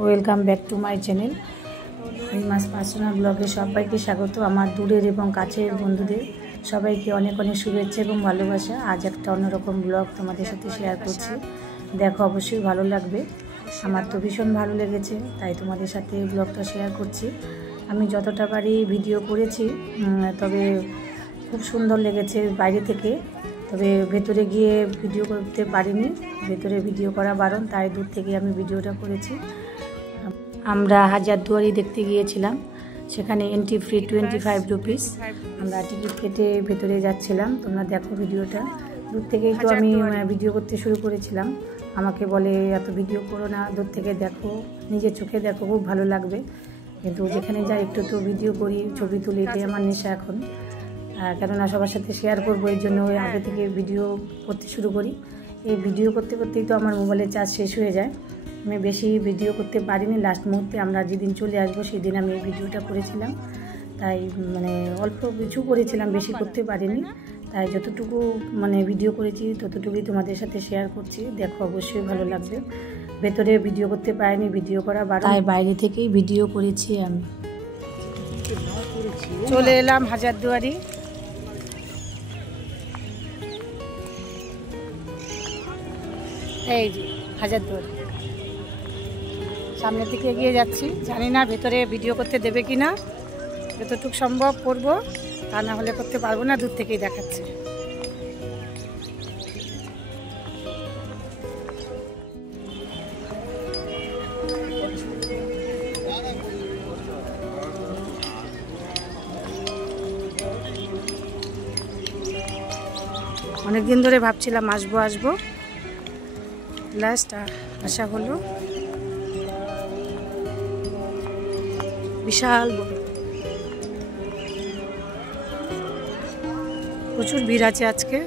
Welcome back to my channel রিমাস personal ব্লগে সবাইকে স্বাগত। আমার দূরের এবং কাছের বন্ধুদের সবাইকে অনেক অনেক শুভেচ্ছা এবং ভালোবাসা। আজ একটা অন্যরকম ব্লগ তোমাদের সাথে শেয়ার করছি, দেখো অবশ্যই ভালো লাগবে। আমার তো ভীষণ ভালো লেগেছে, তাই তোমাদের সাথে ব্লগটা শেয়ার করছি। আমি যতটা পারি ভিডিও করেছি, তবে খুব সুন্দর লেগেছে বাইরে থেকে, তবে ভেতরে গিয়ে ভিডিও করতে পারিনি, ভেতরে ভিডিও করা বারণ, তাই দূর থেকে আমি ভিডিওটা করেছি। আমরা হাজারদুয়ারি দেখতে গিয়েছিলাম, সেখানে এন্ট্রি ফ্রি 25 রুপিস। আমরা টিকিট কেটে ভেতরে যাচ্ছিলাম, তোমরা দেখো ভিডিওটা। দূর থেকেই তো আমি ভিডিও করতে শুরু করেছিলাম, আমাকে বলে এত ভিডিও করো না, দূর থেকে দেখো, নিজের চোখে দেখো, খুব ভালো লাগবে। কিন্তু যেখানে যাই একটু তো ভিডিও করি, ছবি তুলি, এটাই আমার নেশা এখন। কেননা সবার সাথে শেয়ার করবো, এই জন্য আগে থেকে ভিডিও করতে শুরু করি। এই ভিডিও করতে করতেই তো আমার মোবাইলের চার্জ শেষ হয়ে যায়, আমি বেশি ভিডিও করতে পারিনি। লাস্ট মুহূর্তে আমরা যেদিন চলে আসবো সেদিন আমি এই ভিডিওটা করেছিলাম, তাই অল্প কিছু করেছিলাম, বেশি করতে পারিনি। তাই যতটুকু ভিডিও করেছি ততটুকুই তোমাদের সাথে শেয়ার করছি, দেখো অবশ্যই ভালো লাগবে। ভেতরে ভিডিও করতে পারিনি, ভিডিও করা বারণ, তাই বাইরে থেকেই ভিডিও করেছি। আমি চলে এলাম হাজারদুয়ারি। এই যে হাজারদুয়ারি, সামনের দিকে এগিয়ে যাচ্ছি। জানি না ভেতরে ভিডিও করতে দেবে কি না, যতটুকু সম্ভব করব, তা না হলে করতে পারবো না, দূর থেকেই দেখাচ্ছে। অনেকদিন ধরে ভাবছিলাম আসবো আসবো, লাস্ট আশা হলো। বিশাল বড়, প্রচুর ভিড় আছে আজকে।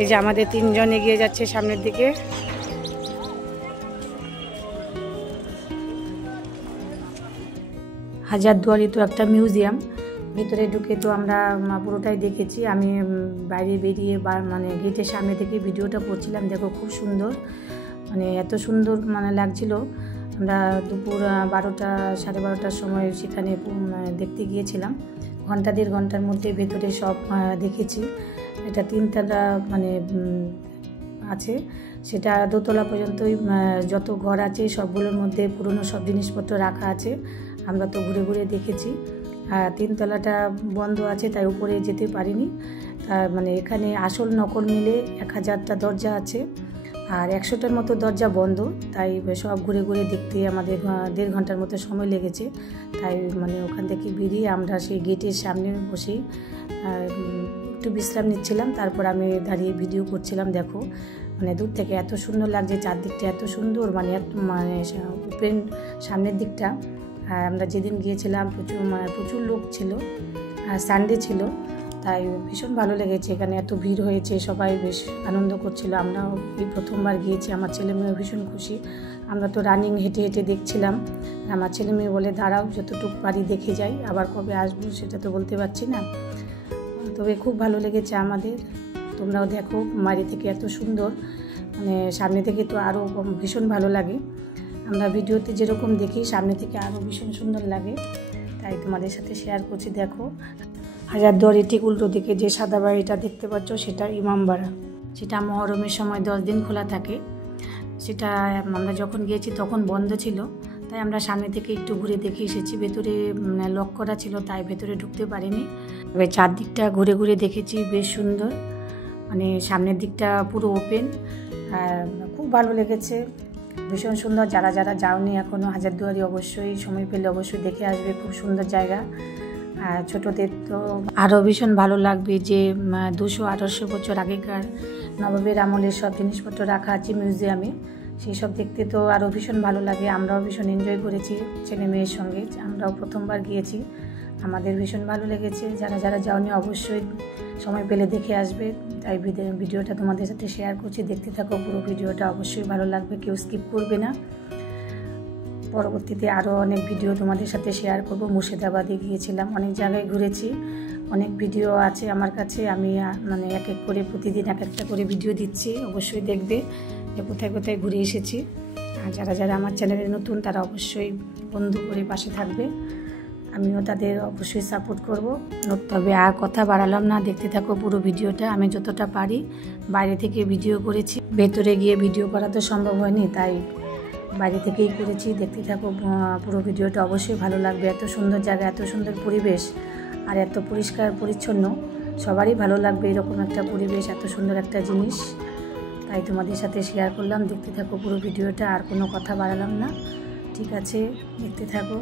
এই যে আমাদের তিনজন এগিয়ে যাচ্ছে সামনের দিকে। হাজারদুয়ারি তো একটা মিউজিয়াম, ভেতরে ঢুকে তো আমরা পুরোটাই দেখেছি। আমি বাইরে বেরিয়ে গেটের সামনে থেকে ভিডিওটা করছিলাম, দেখো খুব সুন্দর, এত সুন্দর লাগছিল। আমরা দুপুর 12টা 12:30টার সময় সেখানে দেখতে গিয়েছিলাম, ঘন্টা দেড় ঘন্টার মধ্যে ভেতরে সব দেখেছি। এটা 3তলা আছে, সেটা দোতলা পর্যন্তই যত ঘর আছে সবগুলোর মধ্যে পুরনো সব জিনিসপত্র রাখা আছে। আমরা তো ঘুরে ঘুরে দেখেছি। 3তলাটা বন্ধ আছে, তাই উপরে যেতে পারিনি। এখানে আসল নকল মিলে 1000টা দরজা আছে, আর 100টার মতো দরজা বন্ধ, তাই সব ঘুরে ঘুরে দেখতে আমাদের 1.5 ঘন্টার মতো সময় লেগেছে। তাই ওখান থেকে বেরিয়ে আমরা সেই গেটের সামনে বসে একটু বিশ্রাম নিচ্ছিলাম, তারপর আমি দাঁড়িয়ে ভিডিও করছিলাম। দেখো দূর থেকে এত সুন্দর লাগছে, চারদিকটা এত সুন্দর, ওপেন সামনের দিকটা। আর আমরা যেদিন গিয়েছিলাম প্রচুর লোক ছিল, আর সানডে ছিল, তাই ভীষণ ভালো লেগেছে। এখানে এত ভিড় হয়েছে, সবাই বেশ আনন্দ করছিল। আমরাও এই প্রথমবার গিয়েছি, আমার ছেলে মেয়ে ভীষণ খুশি। আমরা তো রানিং হেঁটে হেঁটে দেখছিলাম, আমার ছেলে মেয়ে বলে দাঁড়াও যতটুকু পারি দেখে যাই, আবার কবে আসবো সেটা তো বলতে পারছি না। তবে খুব ভালো লেগেছে আমাদের, তোমরাও দেখো। বাইরে থেকে এত সুন্দর, সামনে থেকে তো আরও ভীষণ ভালো লাগে। আমরা ভিডিওতে যেরকম দেখি সামনে থেকে আরও ভীষণ সুন্দর লাগে, তাই তোমাদের সাথে শেয়ার করছি। দেখো হাজারদুয়ারি ঠিক উল্টো দিকে যে সাদা বাড়িটা দেখতে পাচ্ছ, সেটা ইমামবাড়া। সেটা মহরমের সময় 10 দিন খোলা থাকে। সেটা আমরা যখন গিয়েছি তখন বন্ধ ছিল, তাই আমরা সামনে থেকে একটু ঘুরে দেখে এসেছি। ভেতরে লক করা ছিল, তাই ভেতরে ঢুকতে পারিনি। এবার চারদিকটা ঘুরে ঘুরে দেখেছি, বেশ সুন্দর, সামনের দিকটা পুরো ওপেন, খুব ভালো লেগেছে, ভীষণ সুন্দর। যারা যারা যাওনি এখনও হাজারদুয়ারি, অবশ্যই সময় পেলে অবশ্যই দেখে আসবে, খুব সুন্দর জায়গা। আর ছোটোদের তো আরও ভীষণ ভালো লাগবে, যে 200-800 বছর আগেকার নবাবের আমলের সব জিনিসপত্র রাখা আছে মিউজিয়ামে, সেই সব দেখতে তো আরও ভীষণ ভালো লাগে। আমরাও ভীষণ এনজয় করেছি ছেলে মেয়ের সঙ্গে, আমরাও প্রথমবার গিয়েছি, আমাদের ভীষণ ভালো লেগেছে। যারা যারা যাওনি অবশ্যই সময় পেলে দেখে আসবে, তাই ভিডিওটা তোমাদের সাথে শেয়ার করছি, দেখতে থাকো পুরো ভিডিওটা, অবশ্যই ভালো লাগবে, কেউ স্কিপ করবে না। পরবর্তীতে আরও অনেক ভিডিও তোমাদের সাথে শেয়ার করব। মুর্শিদাবাদে গিয়েছিলাম, অনেক জায়গায় ঘুরেছি, অনেক ভিডিও আছে আমার কাছে, আমি মানে এক এক করে প্রতিদিন এক একটা করে ভিডিও দিচ্ছি, অবশ্যই দেখবে যে কোথায় কোথায় ঘুরে এসেছি। আর যারা যারা আমার চ্যানেলে নতুন তারা অবশ্যই বন্ধু করে পাশে থাকবে, আমিও তাদের অবশ্যই সাপোর্ট করব। তবে আর কথা বাড়ালাম না, দেখতে থাকো পুরো ভিডিওটা। আমি যতটা পারি বাইরে থেকে ভিডিও করেছি, ভেতরে গিয়ে ভিডিও করা তো সম্ভব হয়নি, তাই বাইরে থেকেই করেছি। দেখতে থাকো পুরো ভিডিওটা, অবশ্যই ভালো লাগবে। এত সুন্দর জায়গা, এত সুন্দর পরিবেশ আর এত পরিষ্কার পরিচ্ছন্ন, সবারই ভালো লাগবে এরকম একটা পরিবেশ, এত সুন্দর একটা জিনিস, তাই তোমাদের সাথে শেয়ার করলাম। দেখতে থাকো পুরো ভিডিওটা, আর কোনো কথা বাড়ালাম না, ঠিক আছে? দেখতে থাকো।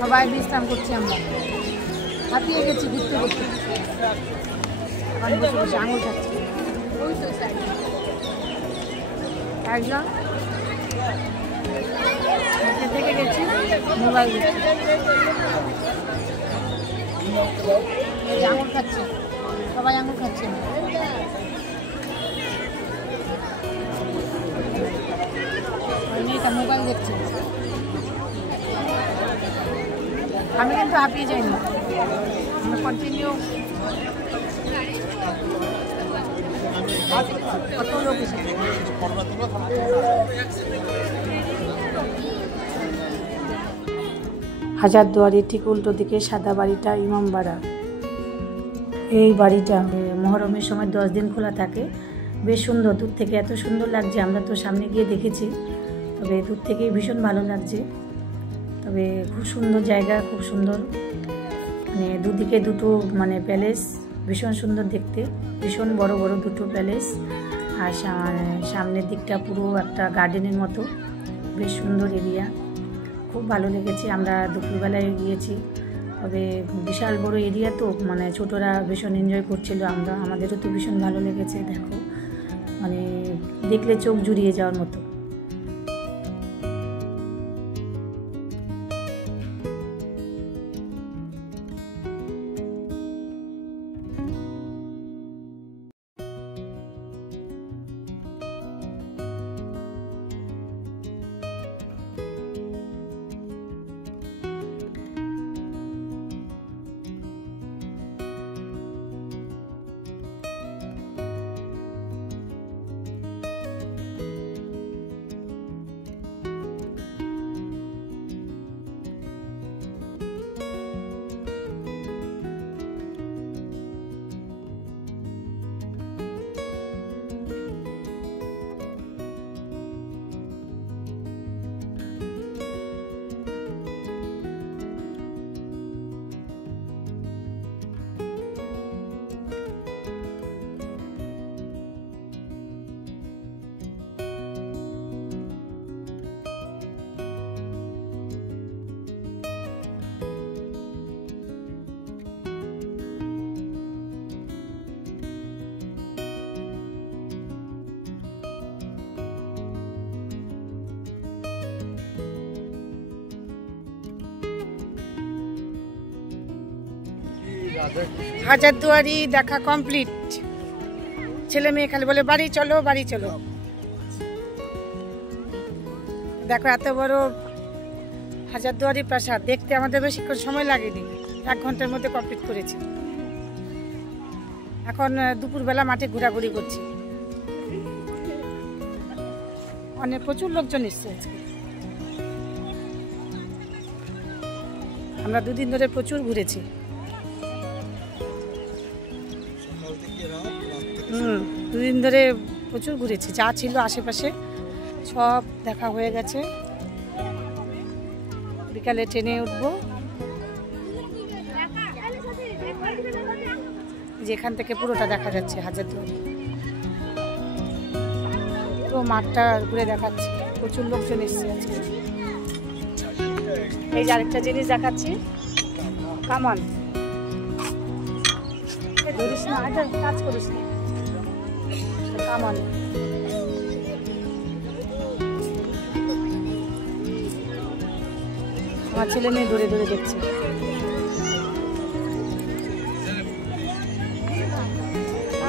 সবাই বিশ্রাম করছি, আমরা হাতিয়ে গেছি ঘুরতে ঘুরতে, এখন বসে বসে আঙুল খাচ্ছি। একজন থেকে গেছি, মোবাইল দেখছি, আঙুল খাচ্ছে, সবাই আঙুল খাচ্ছে, মেয়েটা মোবাইল দেখছে। আমি কিন্তু হাঁপিয়ে যাইনি, আমি কন্টিনিউ। কত লোক এসেছে, হাজারদুয়ারির ঠিক উল্টো দিকে সাদা বাড়িটা ইমামবাড়া। এই বাড়িটা মহরমের সময় 10 দিন খোলা থাকে, বেশ সুন্দর। দূর থেকে এত সুন্দর লাগছে, আমরা তো সামনে গিয়ে দেখেছি, তবে দূর থেকেই ভীষণ ভালো লাগছে। তবে খুব সুন্দর জায়গা, খুব সুন্দর, মানে দুদিকে দুটো মানে প্যালেস, ভীষণ সুন্দর দেখতে, ভীষণ বড় বড় দুটো প্যালেস। আর সামনের দিকটা পুরো একটা গার্ডেনের মতো, বেশ সুন্দর এরিয়া, খুব ভালো লেগেছে। আমরা দুপুরবেলায় গিয়েছি, তবে বিশাল বড় এরিয়া তো, মানে ছোটরা ভীষণ এনজয় করছিল, আমাদেরও তো ভীষণ ভালো লেগেছে। দেখো, মানে দেখলে চোখ জুড়িয়ে যাওয়ার মতো। হাজারদুয়ারি দেখা কমপ্লিট। ছেলে মেয়ে খালি বলে বাড়ি চলো বাড়ি চলো। দেখো এত বড় হাজারদুয়ারি প্রাসাদ, দেখতে আমাদের বেশিক্ষণ সময় লাগেনি, 1 ঘন্টার মধ্যে কমপ্লিট করেছি। এখন দুপুরবেলা মাঠে ঘোরাঘুরি করছি, অনেক প্রচুর লোকজন এসছে আজকে। আমরা 2 দিন ধরে প্রচুর ঘুরেছি। 2 দিন ধরে প্রচুর ঘুরেছি, যা ছিল আশেপাশে সব দেখা হয়ে গেছে। বিকালে ট্রেনে উঠবো। যেখান থেকে পুরোটা দেখা যাচ্ছে হাজারদুয়ারি, পুরো মাঠটা ঘুরে দেখাচ্ছি। প্রচুর লোকজন এসছে আজকে। এই যে আরেকটা জিনিস দেখাচ্ছি, কামান। ধরিস না, কাজ করিস না, কামান। আমার ছেলে মেয়ে ধরে ধরে দেখছে।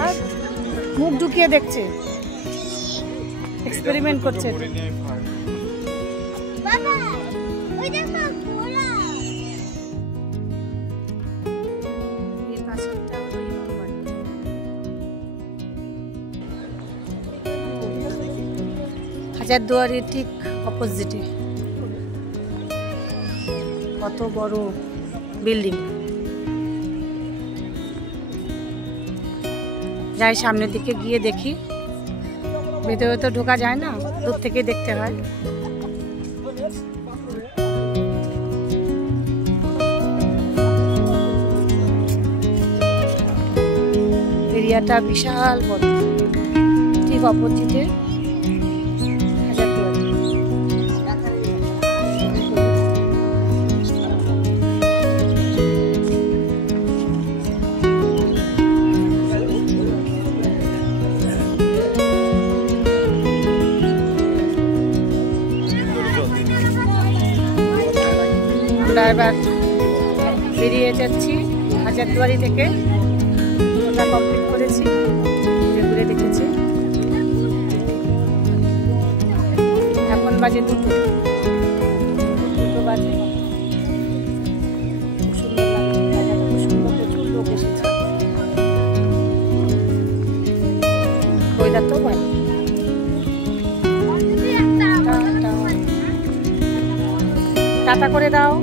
আর মুখ ঢুকিয়ে দেখছে, এক্সপেরিমেন্ট করছে। হাজারদুয়ারির ঠিক অপোজিটে কত বড় বিল্ডিং। যাই সামনের দিকে গিয়ে দেখি, ভেতরে তো ঢোকা যায় না, দূর থেকে দেখতে হয়। এরিয়াটা বিশাল বড়, ঠিক অপোজিটে হাজারদুয়ারি। আমরা এবার বেরিয়ে যাচ্ছি হাজারদুয়ারি থেকে। ওটা কমপ্লিট করেছি, ঘুরে ঘুরে দেখেছি। এখন বাজে 2টো বাজে। খুব সুন্দর লাগছে জায়গাটা, খুব সুন্দর, প্রচুর লোক এসেছে। ওয়েদার তো ভালো। টাটা করে দাও।